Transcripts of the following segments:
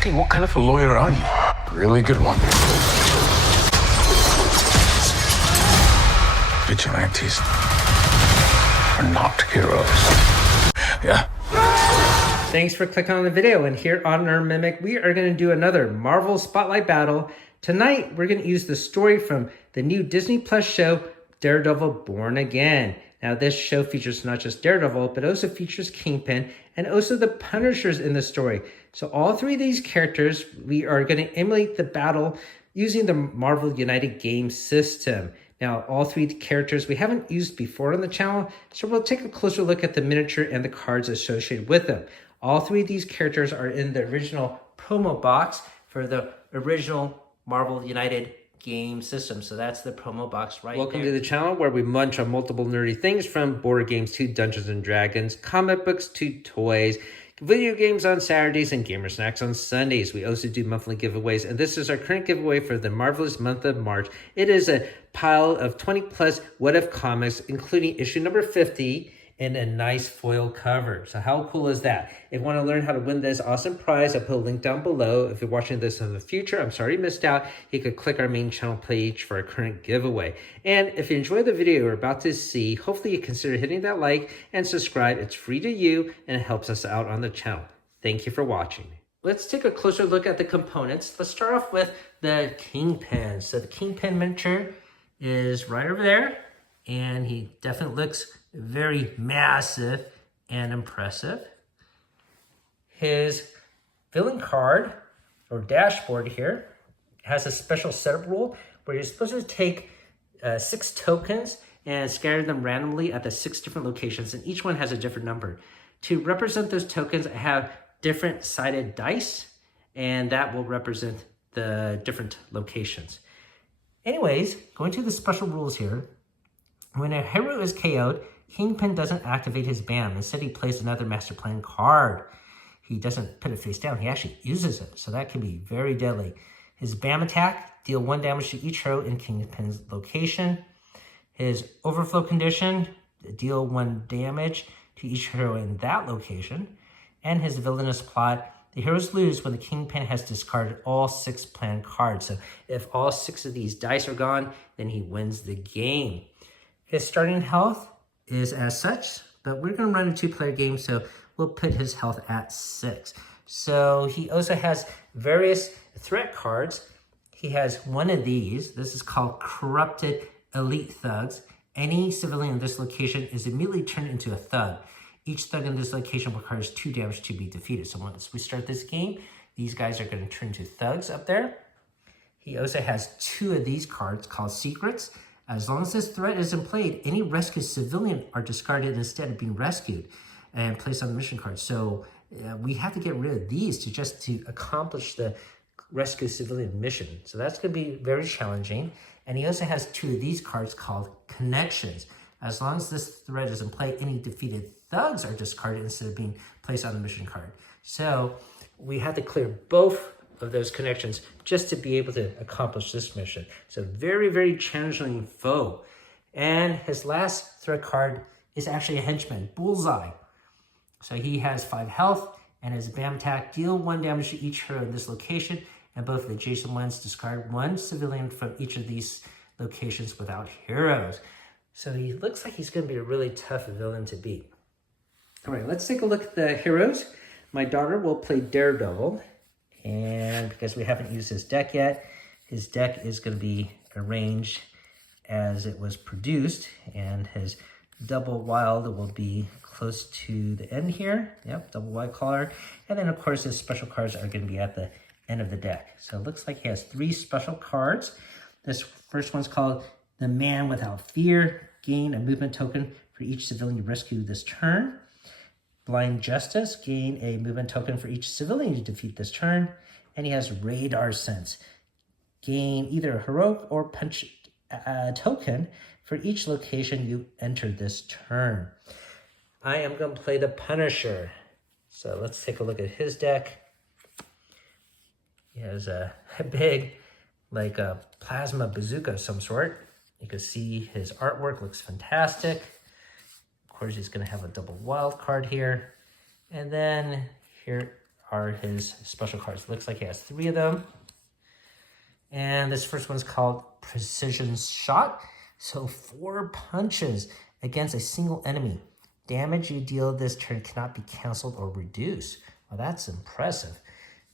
Exactly what kind of a lawyer are you? Really good one. Vigilantes are not heroes. Yeah? Thanks for clicking on the video, and here on our Mimic, we are going to do another Marvel Spotlight battle. Tonight, we're going to use the story from the new Disney Plus show, Daredevil Born Again. Now, this show features not just Daredevil, but also features Kingpin and also the Punishers in the story. So all three of these characters, we are going to emulate the battle using the Marvel United game system. Now, all three characters we haven't used before on the channel, so we'll take a closer look at the miniature and the cards associated with them. All three of these characters are in the original promo box for the original Marvel United game system. So that's the promo box right Welcome there. To the channel where we munch on multiple nerdy things, from board games to Dungeons and Dragons, comic books to toys, video games on Saturdays, and gamer snacks on Sundays. We also do monthly giveaways, and this is our current giveaway for the marvelous month of March. It is a pile of 20 plus What If comics, including issue number 50 in a nice foil cover. So how cool is that? If you want to learn how to win this awesome prize, I'll put a link down below. If you're watching this in the future, I'm sorry you missed out. You could click our main channel page for our current giveaway. And if you enjoy the video you're about to see, hopefully you consider hitting that like and subscribe. It's free to you and it helps us out on the channel. Thank you for watching. Let's take a closer look at the components. Let's start off with the Kingpin. So the Kingpin miniature is right over there, and he definitely looks very massive and impressive. His villain card or dashboard here has a special setup rule where you're supposed to take 6 tokens and scatter them randomly at the 6 different locations, and each one has a different number. To represent those tokens, I have different sided dice, and that will represent the different locations. Anyways, going to the special rules here. When a hero is KO'd, Kingpin doesn't activate his BAM. Instead, he plays another master plan card. He doesn't put it face down. He actually uses it, so that can be very deadly. His BAM attack, deal 1 damage to each hero in Kingpin's location. His overflow condition, deal 1 damage to each hero in that location. And his villainous plot, the heroes lose when the Kingpin has discarded all 6 planned cards. So if all 6 of these dice are gone, then he wins the game. His starting health is as such, but we're going to run a 2-player game, so we'll put his health at 6. So he also has various threat cards. He has one of these. This is called Corrupted Elite Thugs. Any civilian in this location is immediately turned into a thug. Each thug in this location requires 2 damage to be defeated. So once we start this game, these guys are going to turn into thugs up there. He also has 2 of these cards called Secrets. As long as this threat isn't played, any rescued civilian are discarded instead of being rescued and placed on the mission card. So we have to get rid of these to accomplish the rescue civilian mission. So that's going to be very challenging. And he also has 2 of these cards called Connections. As long as this threat isn't played, any defeated thugs are discarded instead of being placed on the mission card. So we have to clear both of those connections just to be able to accomplish this mission. So very, very challenging foe. And his last threat card is actually a henchman, Bullseye. So he has 5 health, and his BAM attack, deal 1 damage to each hero in this location, and both the adjacent ones discard 1 civilian from each of these locations without heroes. So he looks like he's going to be a really tough villain to beat. All right, let's take a look at the heroes. My daughter will play Daredevil. And because we haven't used his deck yet, his deck is going to be arranged as it was produced, and his double wild will be close to the end here. Yep, double wild collar. And then, of course, his special cards are going to be at the end of the deck. So it looks like he has 3 special cards. This first one's called The Man Without Fear. Gain a movement token for each civilian you rescue this turn. Blind Justice, gain a movement token for each civilian you defeat this turn. And he has Radar Sense. Gain either a heroic or punch token for each location you enter this turn. I am going to play the Punisher. So let's take a look at his deck. He has a big, like a plasma bazooka of some sort. You can see his artwork looks fantastic. Of course, he's going to have a double wild card here. And then here are his special cards. Looks like he has 3 of them. And this first one's called Precision Shot. So 4 punches against a single enemy. Damage you deal this turn cannot be canceled or reduced. Well, that's impressive.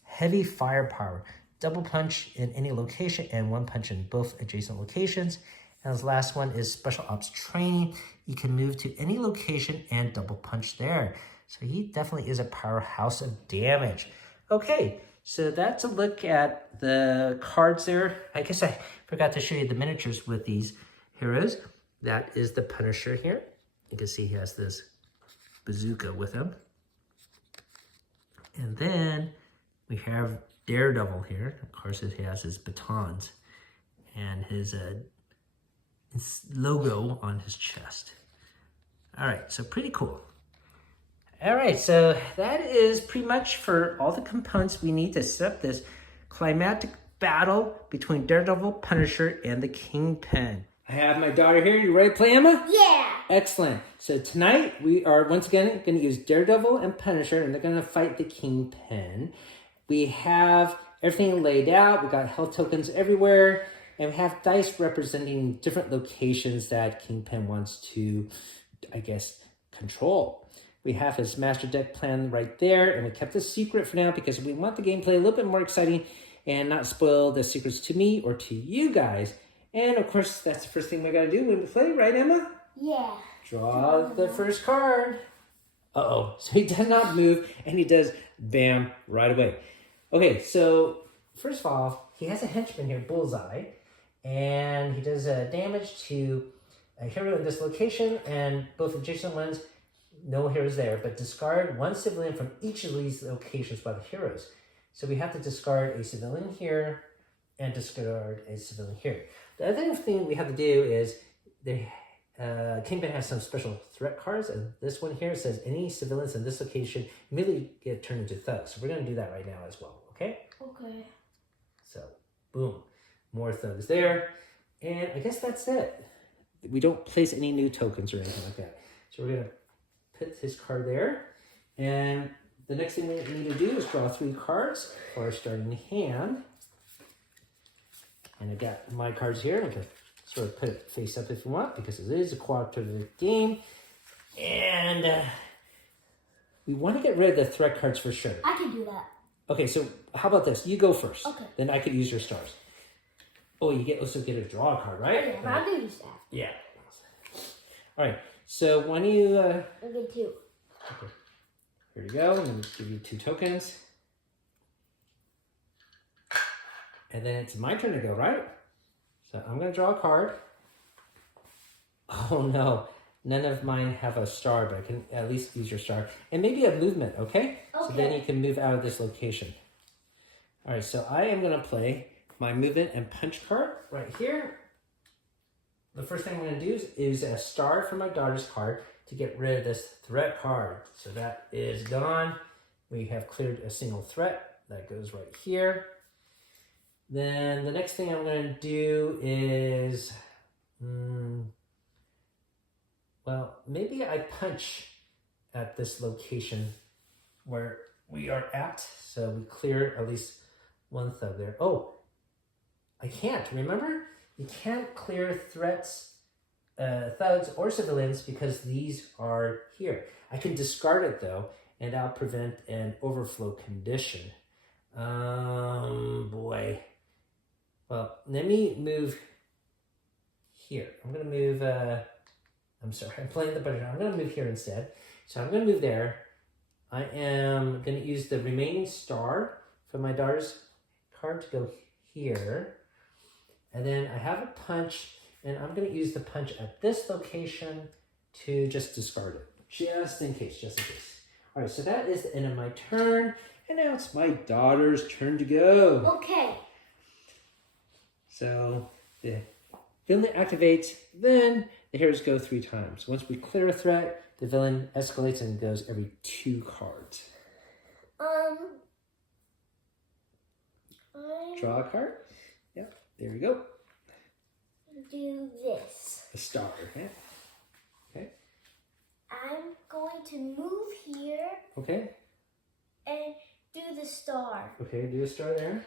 Heavy firepower. Double punch in any location and 1 punch in both adjacent locations. And this last one is Special Ops Training. You can move to any location and double punch there. So he definitely is a powerhouse of damage. Okay, so that's a look at the cards there. I guess I forgot to show you the miniatures with these heroes. That is the Punisher here. You can see he has this bazooka with him. And then we have Daredevil here. Of course, he has his batons and his logo on his chest. All right, so pretty cool. All right, so that is pretty much for all the components we need to set up this climactic battle between Daredevil, Punisher, and the Kingpin. I have my daughter here. You ready to play, Emma? Yeah. Excellent. So tonight we are once again going to use Daredevil and Punisher, and they're going to fight the Kingpin. We have everything laid out. We got health tokens everywhere, and we have dice representing different locations that Kingpin wants to, I guess, control. We have his master deck plan right there, and we kept this secret for now because we want the gameplay a little bit more exciting and not spoil the secrets to me or to you guys. And of course, that's the first thing we gotta do when we play, right, Emma? Yeah. Draw the first card. Uh-oh, so he does not move, and he does bam right away. Okay, so first of all, he has a henchman here, Bullseye, and he does damage to a hero in this location, and both adjacent ones, no heroes there, but discard 1 civilian from each of these locations by the heroes. So we have to discard a civilian here and discard a civilian here. The other thing we have to do is the Kingpin has some special threat cards, and this one here says any civilians in this location immediately get turned into thugs. So we're going to do that right now as well, okay? Okay. So, boom. More thugs there. And I guess that's it. We don't place any new tokens or anything like that. So we're going to put his card there. And the next thing we need to do is draw 3 cards for our starting hand. And I got my cards here. I can sort of put it face up if you want, because it is a cooperative game. And we want to get rid of the threat cards for sure. I can do that. Okay, so how about this? You go first. Okay. Then I could use your stars. Oh, you also get a draw card, right? Yeah, but I'm gonna use that. Yeah. All right. So why don't you? I get 2. Okay. Here you go. I'm gonna give you 2 tokens. And then it's my turn to go, right? So I'm going to draw a card. Oh, no. None of mine have a star, but I can at least use your star. And maybe a movement, okay? So then you can move out of this location. All right, so I am going to play my movement and punch card right here. The first thing I'm going to do is a star from my daughter's card to get rid of this threat card. So that is gone. We have cleared a single threat. That goes right here. Then the next thing I'm going to do is, well, maybe I punch at this location where we are at. So we clear at least 1 thug there. Oh, I can't, remember? You can't clear threats, thugs or civilians because these are here. I can discard it though, and that'll prevent an overflow condition. Boy. Well, let me move here. I'm going to move, I'm sorry, I'm playing the budget. I'm going to move here instead. So I'm going to move there. I am going to use the remaining star from my daughter's card to go here. And then I have a punch, and I'm going to use the punch at this location to just discard it. Just in case, just in case. All right, so that is the end of my turn. And now it's my daughter's turn to go. Okay. So the villain activates, then the heroes go 3 times. Once we clear a threat, the villain escalates and goes every 2 cards. Draw a card. Yep, there we go. Do this. A star, okay? Okay. I'm going to move here Okay. and do the star. Okay, do a star there.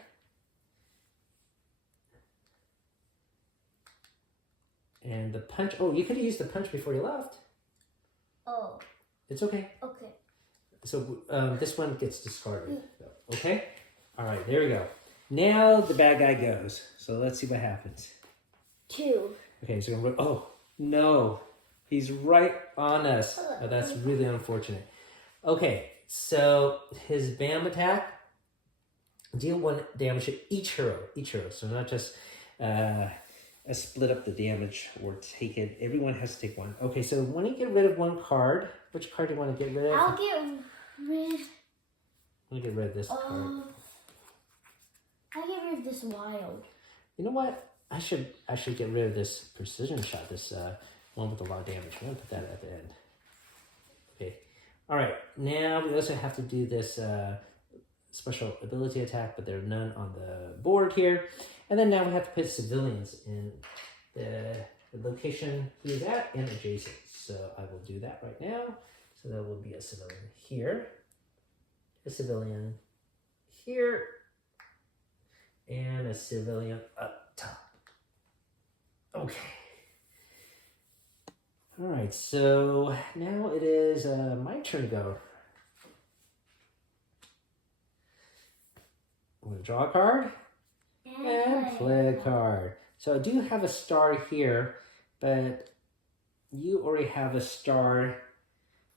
And the punch. Oh, you could have used the punch before you left. Oh. It's okay. Okay. So this one gets discarded. Okay? All right, there we go. Now the bad guy goes. So let's see what happens. 2. Okay, so I'm going, oh, no. He's right on us. Oh, that's really unfortunate. Okay, so his BAM attack, deal 1 damage to each hero. So not just split up the damage or take it. Everyone has to take 1. Okay, so when you get rid of 1 card, which card do you want to get rid of? I'll get rid... I'm going to get rid of this card. I'll get rid of this wild. You know what? I should get rid of this precision shot, this one with a lot of damage. I'm going to put that at the end. Okay. All right. Now we also have to do this special ability attack, but there are none on the board here. And then now we have to put civilians in the location he is at and adjacent. So I will do that right now. So there will be a civilian here, a civilian here, and a civilian up top. Okay. All right, so now it is my turn to go. I'm going to draw a card and play a card. So I do have a star here, but you already have a star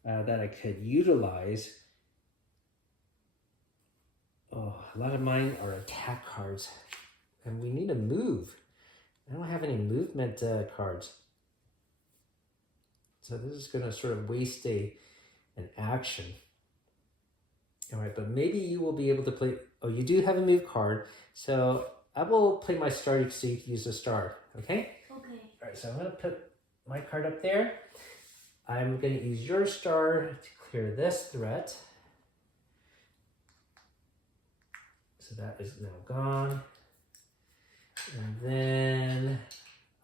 that I could utilize. Oh, a lot of mine are attack cards, and we need to move. I don't have any movement cards. So this is going to sort of waste an action. All right, but maybe you will be able to play... Oh, you do have a move card. So I will play my star so you can use the star, okay? Okay. All right, so I'm going to put my card up there. I'm going to use your star to clear this threat. So that is now gone. And then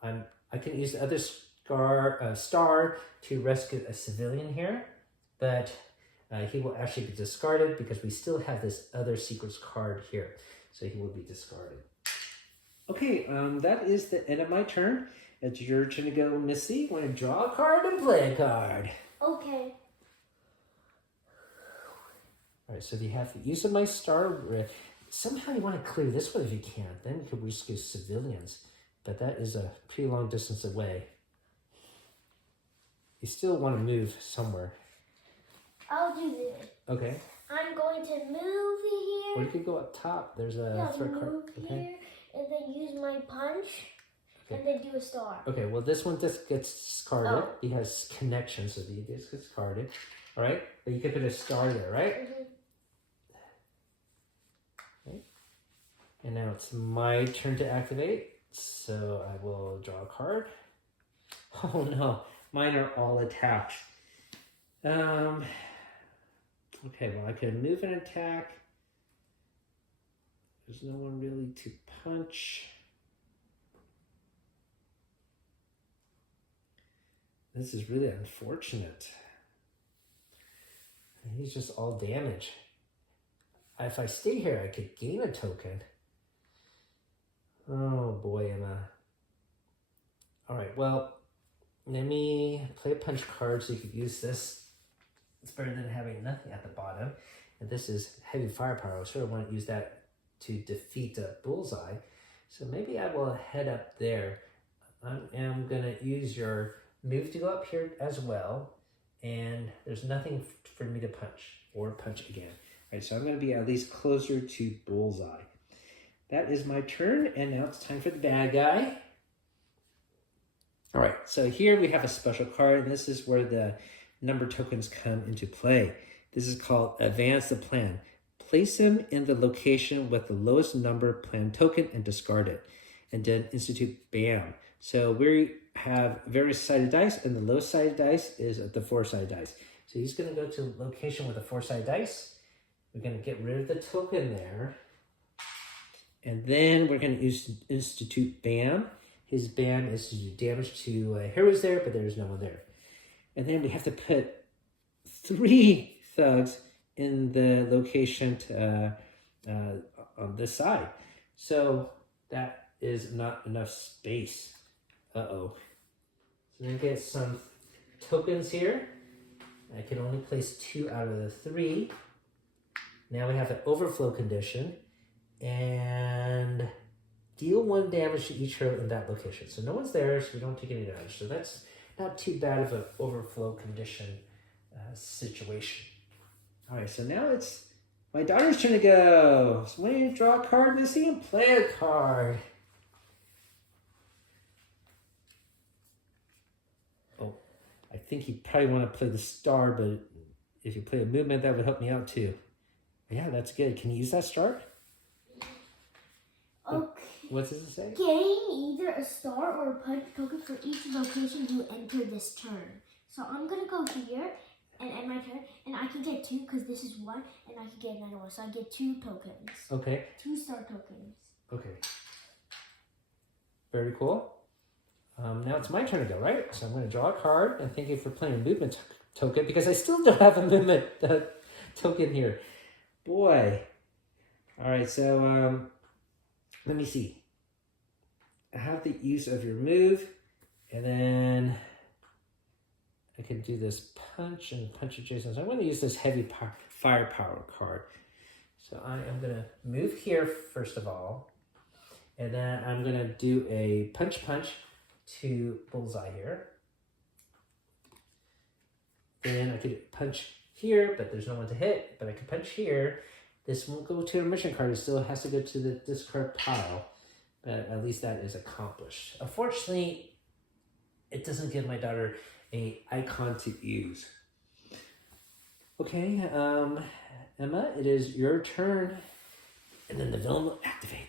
I can use the other star to rescue a civilian here, but he will actually be discarded because we still have this other secrets card here. So he will be discarded. Okay, that is the end of my turn. It's your turn to go, Missy. Want to draw a card and play a card? Okay. All right, so you have the use of my star. Somehow you want to clear this one if you can. Then you could rescue civilians. But that is a pretty long distance away. You still want to move somewhere. I'll do this. Okay. I'm going to move here. Or you could go up top. There's a threat card. Move here, and then use my punch, and then do a star. Okay, well this one just gets discarded. Oh. He has connections, so he gets discarded. All right, but you could put a star there, right? Mm-hmm. Okay. And now it's my turn to activate. So I will draw a card. Oh no, mine are all attacked. Okay, well I can move and attack. There's no one really to punch. This is really unfortunate. He's just all damage. If I stay here, I could gain a token. Oh boy, Emma. All right, well, let me play a punch card so you could use this. It's better than having nothing at the bottom. And this is heavy firepower. I sort of want to use that to defeat a bullseye. So maybe I will head up there. I am going to use your move to go up here as well. And there's nothing for me to punch or punch again. All right, so I'm going to be at least closer to bullseye. That is my turn, and now it's time for the bad guy. All right, so here we have a special card, and this is where the number tokens come into play. This is called Advance the Plan. Place them in the location with the lowest number plan token and discard it. And then institute BAM. So we have various sided dice, and the lowest sided dice is the 4-sided dice. So he's going to go to location with a 4-sided dice. We're going to get rid of the token there. And then we're going to institute BAM. His BAM is to do damage to heroes there, but there's no one there. And then we have to put 3 thugs in the location on this side. So that is not enough space. Uh-oh. So I'm gonna get some tokens here. I can only place 2 out of the 3. Now we have an overflow condition and deal 1 damage to each hero in that location. So no one's there, so we don't take any damage. So that's not too bad of an overflow condition situation. All right, so now it's my daughter's turn to go. So when you draw a card, Missy, and play a card. Oh, I think you probably want to play the star, but if you play a movement, that would help me out too. Yeah, that's good. Can you use that star? Okay. What does it say? Gain either a star or a punch token for each location you enter this turn. So I'm gonna go here and end my turn, and I can get 2 because this is 1, and I can get another 1. So I get 2 tokens. Okay. 2 star tokens. Okay. Very cool. Now it's my turn to go, right? So I'm going to draw a card and thank you for playing a movement token because I still don't have a movement token here. Boy. All right, so let me see. I have the use of your move, and then I can do this punch and punch adjacent. So I'm going to use this heavy firepower card. So I am going to move here first of all, and then I'm going to do a punch to bullseye here. Then I could punch here, but there's no one to hit, but I can punch here. This won't go to a mission card. It still has to go to the discard pile, but at least that is accomplished. Unfortunately, it doesn't give my daughter a icon to use. Okay, Emma, it is your turn, and then the villain will activate.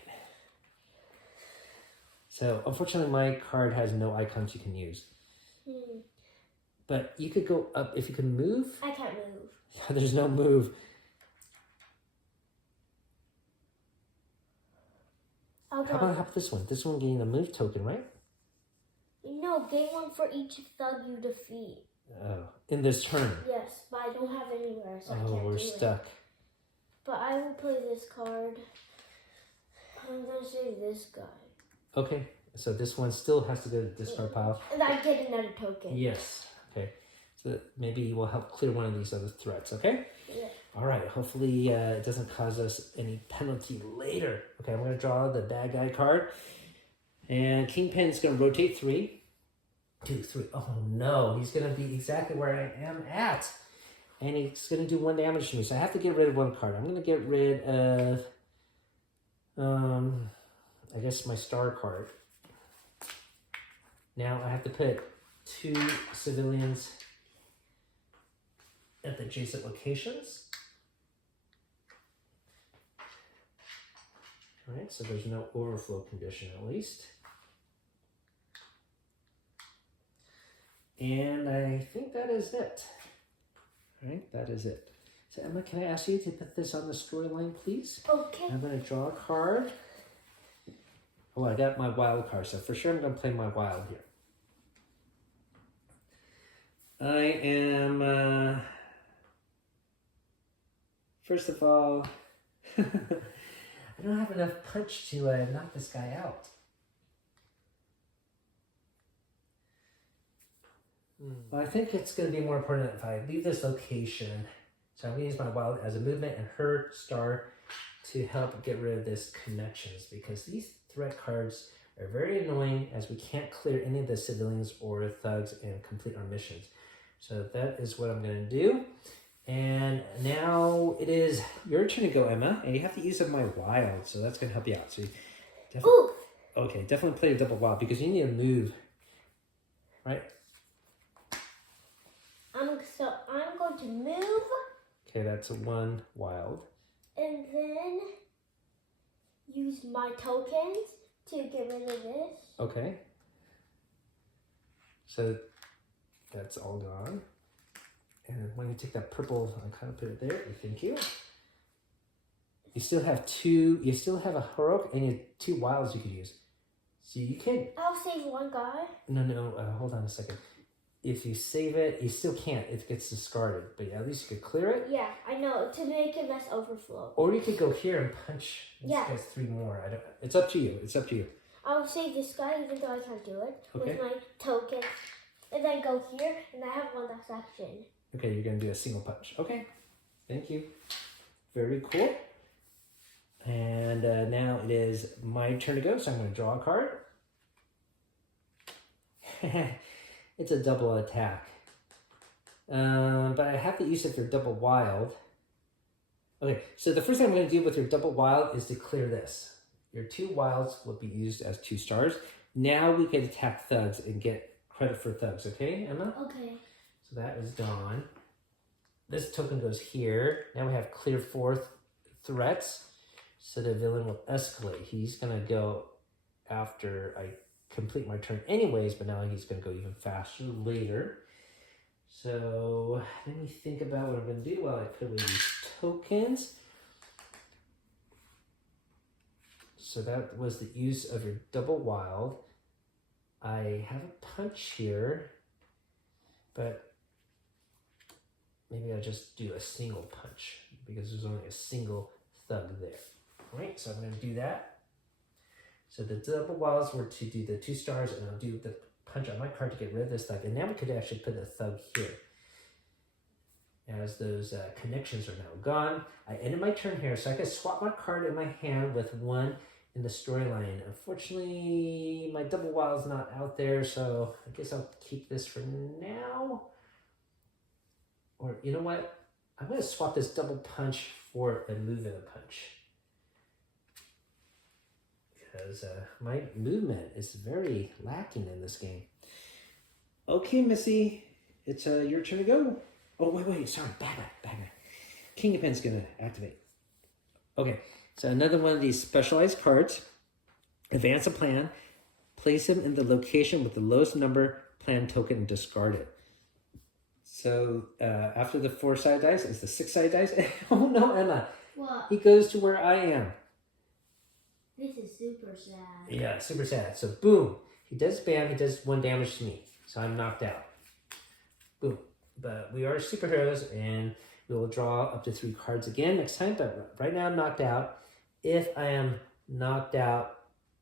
So, unfortunately, my card has no icons you can use. But you could go up if you can move. I can't move. There's no move. How about this one? This one getting a move token, right? No, gain 1 for each thug you defeat. Oh, in this turn. Yes, but I don't have anywhere, so I can't do it. Oh, we're stuck. But I will play this card. I'm going to say this guy. Okay, so this one still has to go to the discard pile. And I get another token. Yes. Okay. So maybe you will help clear one of these other threats, okay? Yeah. All right. Hopefully it doesn't cause us any penalty later. Okay, I'm going to draw the bad guy card. And Kingpin's going to rotate 3. 2, 3. Oh, no. He's going to be exactly where I am at. And he's going to do 1 damage to me. So I have to get rid of 1 card. I'm going to get rid of, I guess, my star card. Now I have to put 2 civilians at the adjacent locations. All right, so there's no overflow condition at least. And I think that is it. All right, that is it. So Emma, can I ask you to put this on the storyline, please? Okay. I'm going to draw a card. Oh, I got my wild card, so for sure I'm going to play my wild here. I am, first of all, I don't have enough punch to knock this guy out. Well, I think it's going to be more important if I leave this location. So I'm going to use my wild as a movement and her star to help get rid of this connections, because these threat cards are very annoying as we can't clear any of the civilians or thugs and complete our missions. So that is what I'm going to do. And now it is your turn to go, Emma, and you have to use up my wild, so that's going to help you out. So you definitely, okay, definitely play a double wild because you need to move, right? So I'm going to move. Okay, that's 1 wild. And then use my tokens to get rid of this. Okay. So that's all gone. And when you take that purple, I kind of put it there. Thank you. You still have 2. You still have a heroic and you have 2 wilds you could use. So you can. I'll save 1 guy. No. Hold on a second. if you save it, you still can't. It gets discarded, but at least you could clear it. Yeah, I know, to make it less overflow. Or you could go here and punch. This guy's 3 more. It's up to you. It's up to you. I'll save this guy even though I can't do it Okay. with my token. And then go here, and I have one last action. Okay, you're going to do a single punch. Okay, thank you. Very cool. And now it is my turn to go, so I'm going to draw a card. It's a double attack. But I have to use it for double wild. Okay, so the first thing I'm going to do with your double wild is to clear this. Your 2 wilds will be used as 2 stars. Now we can attack thugs and get credit for thugs, okay, Emma? Okay. So that is gone. This token goes here. Now we have clear 4 threats. So the villain will escalate. He's going to go after I complete my turn anyways, but now he's going to go even faster later. So let me think about what I'm going to do while I put away these tokens. So that was the use of your double wild. I have a punch here, but maybe I'll just do a single punch because there's only a single thug there. All right, so I'm going to do that. So the double wilds were to do the 2 stars, and I'll do the punch on my card to get rid of this thug. And now we could actually put a thug here. As those connections are now gone, I ended my turn here, so I can swap my card in my hand with one in the storyline. Unfortunately, my double wild's not out there, so I guess I'll keep this for now. Or you know what? I'm going to swap this double punch for a move and a punch. Because my movement is very lacking in this game. Okay, Missy, it's your turn to go. Oh, wait, sorry, back. Kingpin's going to activate. Okay, so another one of these specialized cards. Advance a plan. Place him in the location with the lowest number plan token and discard it. So after the 4-sided dice is the 6-sided dice. Oh no, Emma. What? He goes to where I am. This is super sad. Yeah, super sad. So boom. He does bam. He does 1 damage to me. So I'm knocked out. Boom. But we are superheroes and we will draw up to 3 cards again next time. But right now I'm knocked out. If I am knocked out,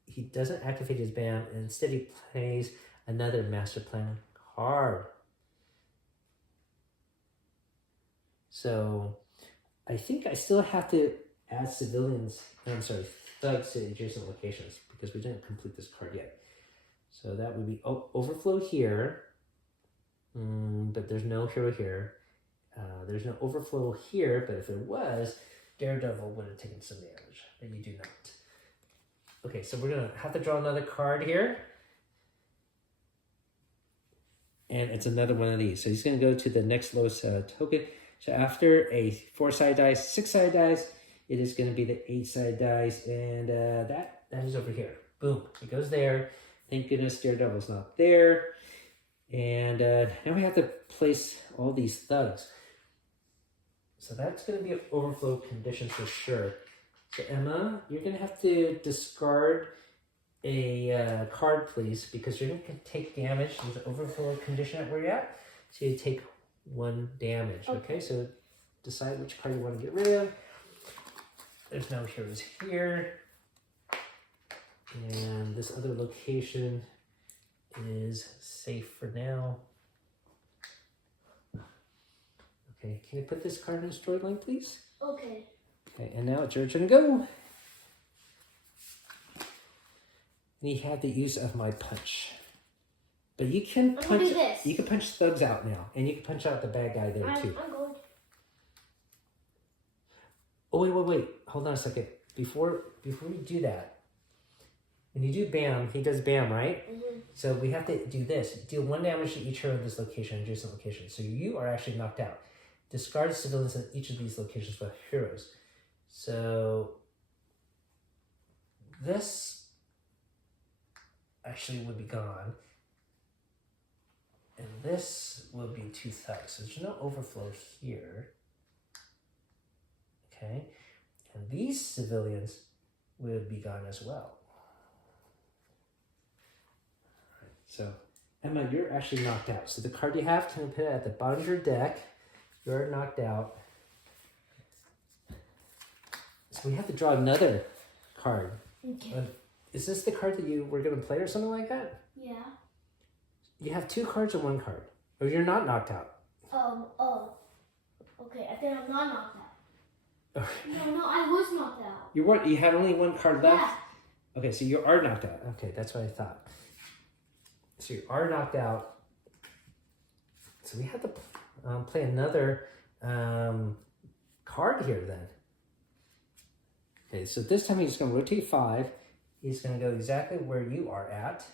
he doesn't activate his bam. And instead he plays another master plan card. So I think I still have to add thugs to adjacent locations because we didn't complete this card yet. So that would be overflow here, but there's no hero here. There's no overflow here, but if there was, Daredevil would have taken some damage, but you do not. Okay, so we're going to have to draw another card here. And it's another one of these. So he's going to go to the next lowest token. So after a 4-sided dice, 6-sided dice, it is going to be the 8-sided dice. And that is over here. Boom. It goes there. Thank goodness Daredevil's not there. And now we have to place all these thugs. So that's going to be an overflow condition for sure. So Emma, you're going to have to discard a card, please, because you're going to take damage. There's an overflow condition at where you're at. So you take 1 damage. Okay, so decide which card you want to get rid of. There's no heroes here. And this other location is safe for now. Okay, can you put this card in the storyline, please? Okay. Okay, and now it's your turn to go. And you have the use of my punch. But you can punch. You can punch thugs out now, and you can punch out the bad guy there too. I'm going. Oh wait! Hold on a second. Before we do that, when you do bam, he does bam, right? Mm-hmm. So we have to do this. Deal 1 damage to each hero in this location, adjacent location. So you are actually knocked out. Discard civilians in each of these locations with heroes. So this actually would be gone. And this will be 2 thugs. So there's no overflow here. Okay. And these civilians would be gone as well. All right. So Emma, you're actually knocked out. So the card you have to put it at the bottom of your deck. You're knocked out. So we have to draw another card. Okay. Is this the card that you were going to play or something like that? Yeah. You have 2 cards or 1 card? Or you're not knocked out? Oh. Okay, I think I'm not knocked out. No, I was knocked out. You had only 1 card left? Yeah. Okay, so you are knocked out. Okay, that's what I thought. So you are knocked out. So we have to play another card here then. Okay, so this time he's going to rotate 5. He's going to go exactly where you are at.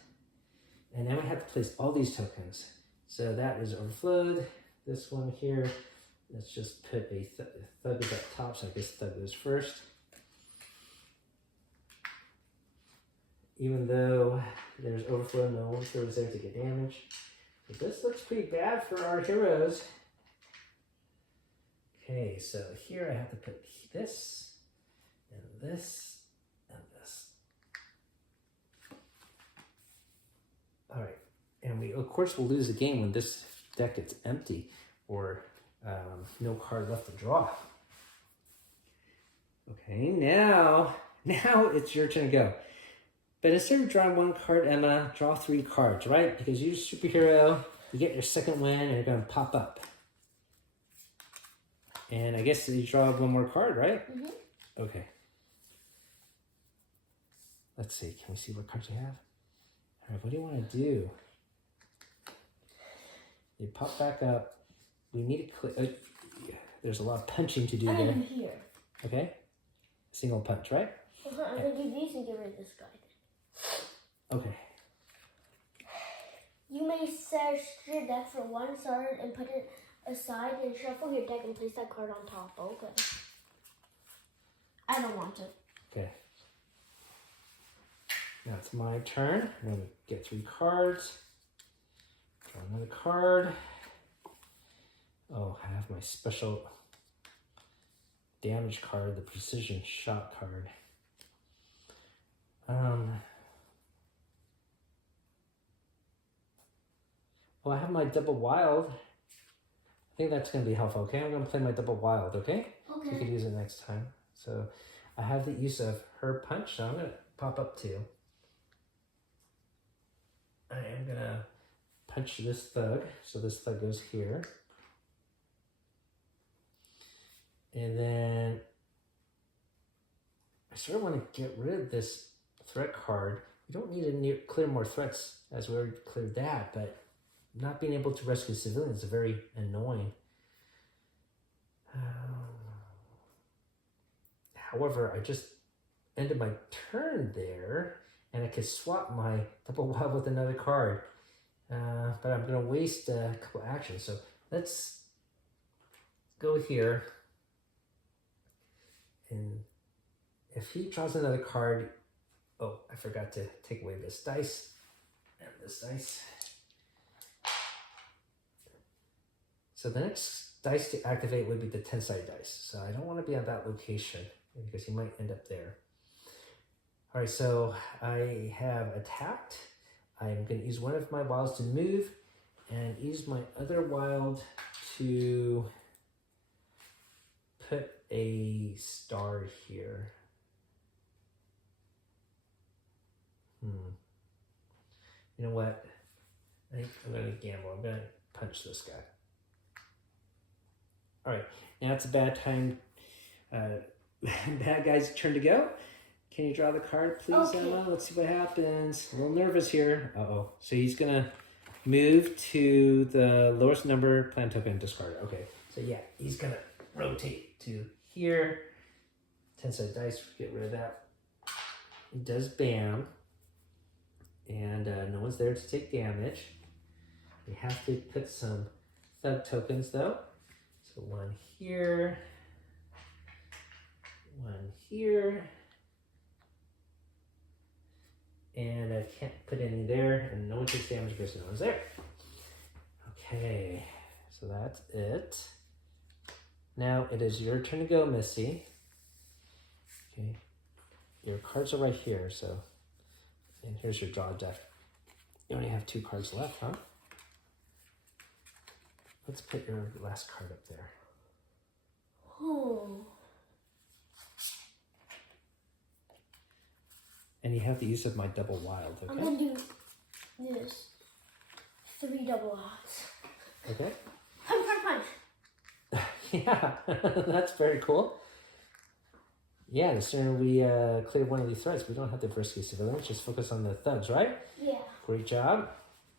And then we have to place all these tokens. So that is overflowed. This one here, let's just put a thug is up top, so I guess thug goes first. Even though there's overflow, no overflow is there to get damage. But this looks pretty bad for our heroes. Okay, so here I have to put this, and this, and this. All right, and we of course will lose the game when this deck gets empty or no card left to draw. Okay, now it's your turn to go. But instead of drawing 1 card, Emma, draw 3 cards, right? Because you're a superhero, you get your second win, and you're going to pop up. And I guess you draw 1 more card, right? Mm-hmm. Okay. Let's see. Can we see what cards you have? All right, what do you want to do? You pop back up. We need to click. There's a lot of punching to do I'm there. in here. Okay? Single punch, right? I'm going to do these and get rid of this guy. Okay. You may search your deck for 1 card and put it aside and shuffle your deck and place that card on top. Okay. I don't want to. Okay. Now it's my turn. I'm going to get 3 cards. Draw another card. Oh, I have my special damage card, the precision shot card. Well, I have my double wild. I think that's going to be helpful, okay? I'm going to play my double wild, okay? Okay. So you can use it next time. So I have the use of her punch, so I'm going to pop up 2. I am going to punch this thug, so this thug goes here. And then I sort of want to get rid of this threat card. We don't need to clear more threats as we already cleared that, but not being able to rescue civilians is very annoying. However, I just ended my turn there, and I could swap my double wild with another card. But I'm going to waste a couple actions. So let's go here. And if he draws another card, oh, I forgot to take away this dice and this dice. So the next dice to activate would be the 10-sided dice. So I don't want to be at that location because he might end up there. All right, so I have attacked. I'm going to use one of my wilds to move and use my other wild to put a star here. You know what? I think I'm going to gamble. I'm going to punch this guy. All right, now it's a bad time. Bad guy's turn to go. Can you draw the card, please, okay. Emma? Let's see what happens. A little nervous here. Uh-oh. So he's going to move to the lowest number plan token and discard it. Okay, so yeah, he's going to rotate to here. 10-sided dice, get rid of that. It does bam. And no one's there to take damage. We have to put some thug tokens, though. So 1 here. 1 here. And I can't put any there, and no one takes damage because no one's there. Okay, so that's it. Now it is your turn to go, Missy. Okay, your cards are right here, so, and here's your draw deck. You only have 2 cards left, huh? Let's put your last card up there. Oh. And you have the use of my double wild, okay? I'm gonna do this. 3 double odds. Okay. Punch, punch, punch. Yeah, that's very cool. Yeah, the sooner we clear one of these threats, we don't have to rescue civilians. Just focus on the thugs, right? Yeah. Great job.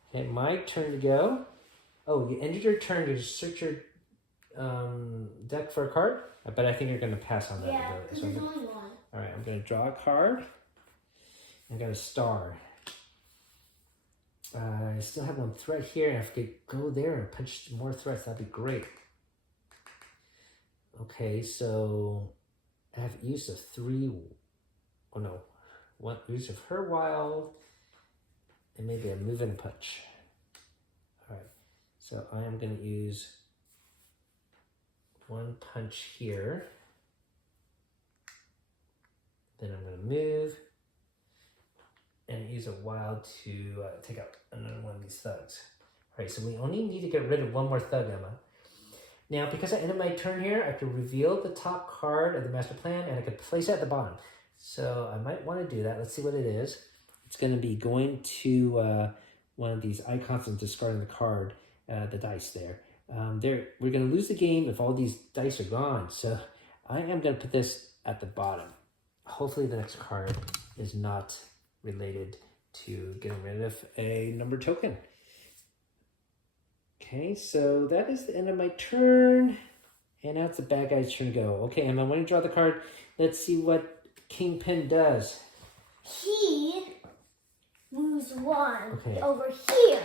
Okay, my turn to go. Oh, you ended your turn to search your deck for a card, but I think you're going to pass on that. Yeah, because there's only one. All right, I'm going to draw a card. I got a star. I still have 1 threat here. If I could go there and punch more threats, that'd be great. Okay, so I have use of 3. Oh no, 1 use of her wild, and maybe a move and punch. All right, so I am going to use 1 punch here. Then I'm going to move and use a wild to take out another one of these thugs. All right, so we only need to get rid of 1 more thug, Emma. Now, because I ended my turn here, I can reveal the top card of the master plan, and I could place it at the bottom. So I might want to do that. Let's see what it is. It's going to be going to one of these icons and discarding the card, the dice there. We're going to lose the game if all these dice are gone. So I am going to put this at the bottom. Hopefully the next card is not related to getting rid of a number token. Okay, so that is the end of my turn. And now it's the bad guy's turn to go. Okay, Emma, when you draw the card, let's see what Kingpin does. He moves 1 Okay. over here.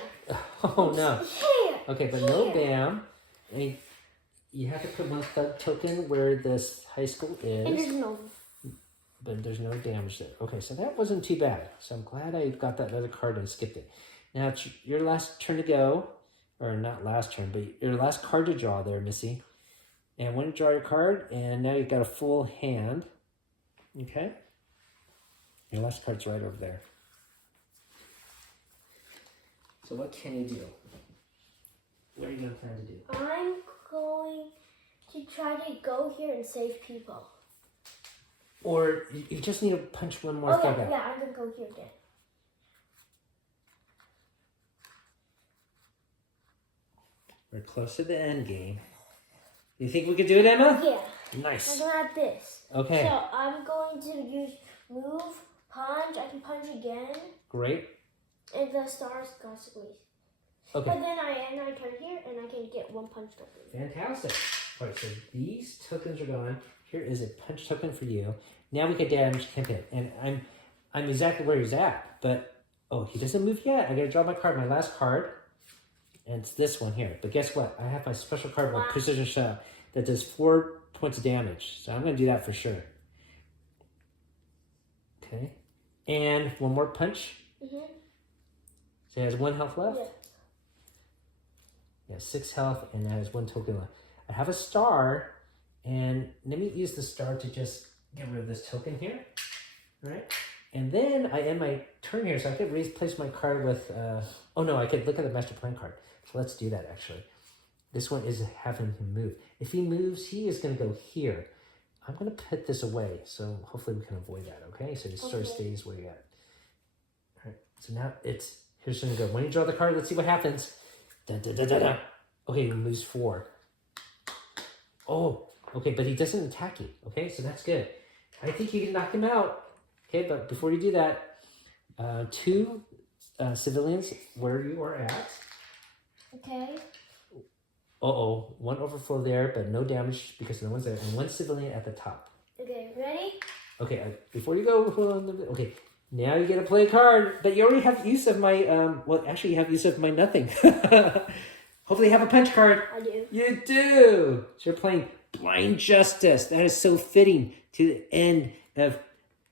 Oh, no. Here. Okay, but no bam. And you have to put 1 thug token where this high school And is. there's no. But there's no damage there. Okay, so that wasn't too bad. So I'm glad I got that other card and skipped it. Now it's your last turn to go. Or not last turn, but your last card to draw there, Missy. And when you draw your card, and now you've got a full hand. Okay? Your last card's right over there. So what can you do? What are you going to plan to do? I'm going to try to go here and save people. Or you just need to punch 1 more Oh, thug yeah, out. yeah, I'm going to go here again. We're close to the end game. You think we could do it, Emma? Yeah. I'm Nice. going to have this. Okay. So I'm going to use move, punch. I can punch again. Great. And the stars got squeezed. Okay. But then I end my turn here and I can get 1 punch token. Fantastic. All right, so these tokens are gone. Here is a punch token for you. Now we can damage Kingpin. And I'm exactly where he's at. But, oh, he doesn't move yet. I got to draw my card, my last card. And it's this one here. But guess what? I have my special card, my precision shot, that does 4 points of damage. So I'm going to do that for sure. Okay. And 1 more punch. Mm-hmm. So he has 1 health left. Yeah. Yeah, 6 health, and that has 1 token left. I have a star, and let me use the star to just get rid of this token here. All right. And then I end my turn here, so I could replace my card with, oh no, I could look at the master plan card. So let's do that actually. This one is having him move. If he moves, he is going to go here. I'm going to put this away, so hopefully we can avoid that, okay? So he sort of stays where you're at. All right, so now here's going to go. When you draw the card, let's see what happens. Da, da, da, da, da. Okay, he moves 4. Oh, okay, but he doesn't attack you, okay? So that's good. I think you can knock him out. Okay, but before you do that, 2 civilians where you are at. Okay. Uh-oh, 1 overflow there, but no damage because no one's there. And 1 civilian at the top. Okay, ready? Okay, before you go, hold on. Okay, now you get to play a card, but you already have use of my, well, actually you have use of my nothing. Hopefully you have a punch card. I do. You do! So you're playing Blind Justice. That is so fitting to the end of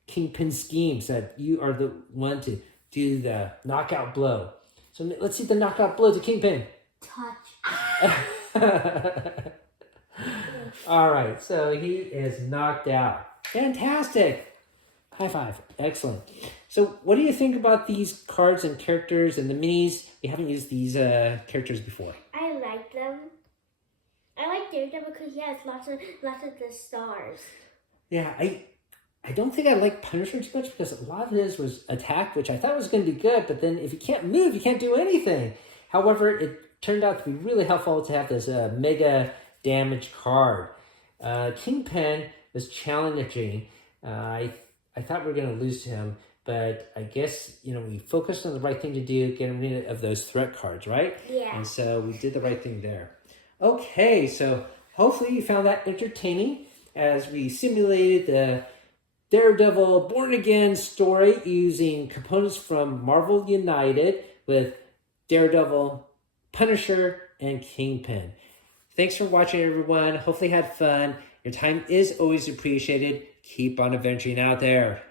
Kingpin schemes that you are the one to do the knockout blow. So let's see the knockout blow to Kingpin. Touch. All right, so he is knocked out. Fantastic. High five. Excellent. So what do you think about these cards and characters and the minis? We haven't used these characters before. I like them. I like Daredevil because he has lots of the stars. Yeah, I don't think I like Punisher too much because a lot of his was attack, which I thought was going to be good, but then if you can't move, you can't do anything. However, it turned out to be really helpful to have this mega damage card. Kingpin was challenging. I thought we were going to lose to him, but I guess, we focused on the right thing to do, getting rid of those threat cards, right? Yeah. And so we did the right thing there. Okay, so hopefully you found that entertaining as we simulated the Daredevil Born Again story using components from Marvel United with Daredevil, Punisher, and Kingpin. Thanks for watching, everyone. Hopefully you had fun. Your time is always appreciated. Keep on adventuring out there.